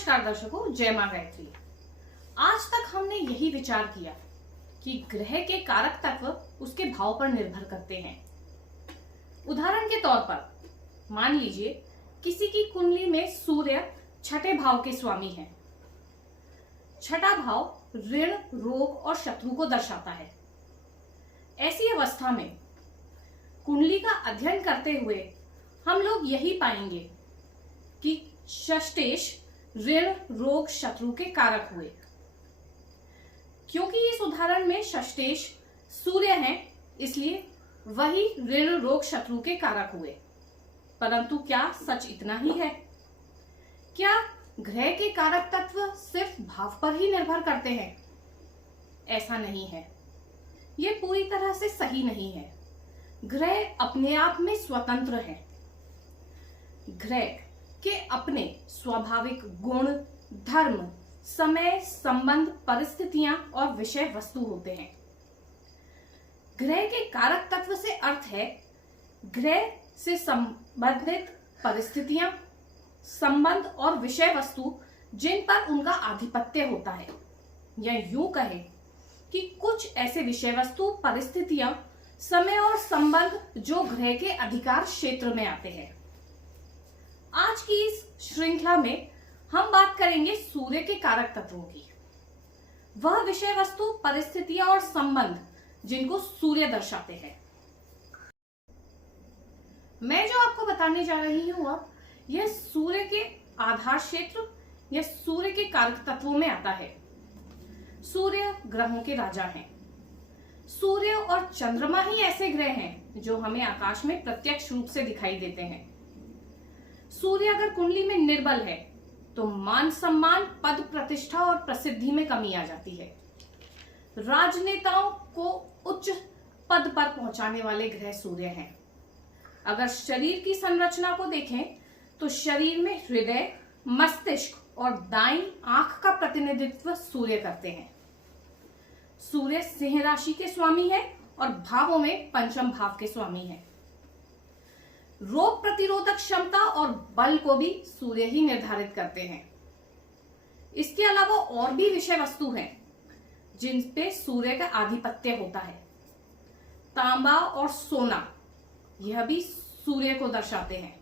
नमस्कार दर्शकों, जय मां गायत्री। आज तक हमने यही विचार किया कि ग्रह के कारक तत्व उसके भाव पर निर्भर करते हैं। उदाहरण के तौर पर मान लीजिए किसी की कुंडली में सूर्य छठे भाव के स्वामी हैं। छठा भाव ऋण, रोग और शत्रु को दर्शाता है। ऐसी अवस्था में कुंडली का अध्ययन करते हुए हम लोग यही पाएंगे कि षष्ठेश ऋण, रोग, शत्रु के कारक हुए। क्योंकि इस उदाहरण में षष्ठेश सूर्य हैं, इसलिए वही ऋण, रोग, शत्रु के कारक हुए। परंतु क्या सच इतना ही है? क्या ग्रह के कारक तत्व सिर्फ भाव पर ही निर्भर करते हैं? ऐसा नहीं है। ये पूरी तरह से सही नहीं है। ग्रह अपने आप में स्वतंत्र है। ग्रह के अपने स्वाभाविक गुण, धर्म, समय, संबंध, परिस्थितियां और विषय वस्तु होते हैं। ग्रह के कारक तत्व से अर्थ है ग्रह से संबंधित परिस्थितियां, संबंध और विषय वस्तु जिन पर उनका आधिपत्य होता है, या यूं कहे कि कुछ ऐसे विषय वस्तु, परिस्थितियां, समय और संबंध जो ग्रह के अधिकार क्षेत्र में आते हैं। आज की इस श्रृंखला में हम बात करेंगे सूर्य के कारक तत्वों की। वह विषय वस्तु, परिस्थितियां और संबंध जिनको सूर्य दर्शाते हैं। मैं जो आपको बताने जा रही हूं अब, यह सूर्य के आधार क्षेत्र या सूर्य के कारक तत्वों में आता है। सूर्य ग्रहों के राजा हैं। सूर्य और चंद्रमा ही ऐसे ग्रह हैं जो हमें आकाश में प्रत्यक्ष रूप से दिखाई देते हैं। सूर्य अगर कुंडली में निर्बल है तो मान सम्मान, पद, प्रतिष्ठा और प्रसिद्धि में कमी आ जाती है। राजनेताओं को उच्च पद पर पहुंचाने वाले ग्रह सूर्य हैं। अगर शरीर की संरचना को देखें तो शरीर में हृदय, मस्तिष्क और दाईं आंख का प्रतिनिधित्व सूर्य करते हैं। सूर्य सिंह राशि के स्वामी है और भावों में पंचम भाव के स्वामी है। रोग प्रतिरोधक क्षमता और बल को भी सूर्य ही निर्धारित करते हैं। इसके अलावा और भी विषय वस्तु हैं जिन पे सूर्य का आधिपत्य होता है। तांबा और सोना, यह भी सूर्य को दर्शाते हैं।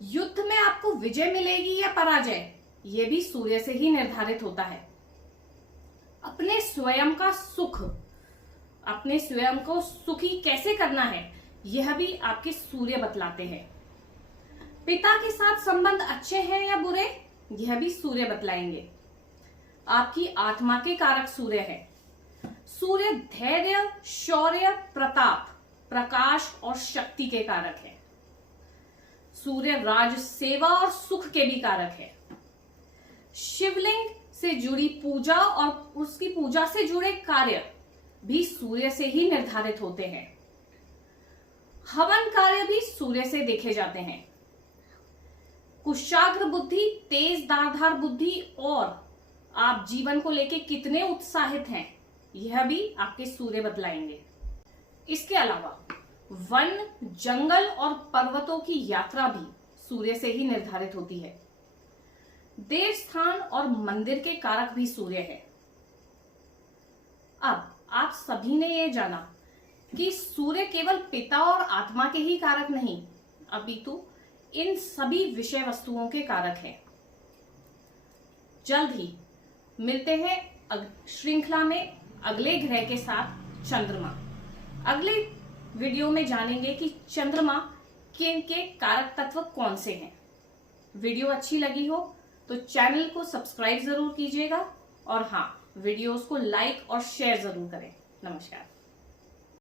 युद्ध में आपको विजय मिलेगी या पराजय, यह भी सूर्य से ही निर्धारित होता है। अपने स्वयं का सुख, अपने स्वयं को सुखी कैसे करना है, यह भी आपके सूर्य बतलाते हैं। पिता के साथ संबंध अच्छे हैं या बुरे, यह भी सूर्य बतलाएंगे। आपकी आत्मा के कारक सूर्य है। सूर्य धैर्य, शौर्य, प्रताप, प्रकाश और शक्ति के कारक है। सूर्य राज, सेवा और सुख के भी कारक है। शिवलिंग से जुड़ी पूजा और उसकी पूजा से जुड़े कार्य भी सूर्य से ही निर्धारित होते हैं। हवन कार्य भी सूर्य से देखे जाते हैं। कुशाग्र बुद्धि, तेज धारदार बुद्धि और आप जीवन को लेके कितने उत्साहित हैं, यह भी आपके सूर्य बतलाएंगे। इसके अलावा वन, जंगल और पर्वतों की यात्रा भी सूर्य से ही निर्धारित होती है। देव स्थान और मंदिर के कारक भी सूर्य है। अब आप सभी ने यह जाना कि सूर्य केवल पिता और आत्मा के ही कारक नहीं, अपितु इन सभी विषय वस्तुओं के कारक हैं। जल्द ही मिलते हैं श्रृंखला में अगले ग्रह के साथ, चंद्रमा। अगले वीडियो में जानेंगे कि चंद्रमा के कारक तत्व कौन से हैं। वीडियो अच्छी लगी हो तो चैनल को सब्सक्राइब जरूर कीजिएगा और हाँ, वीडियोस को लाइक और शेयर जरूर करें। नमस्कार।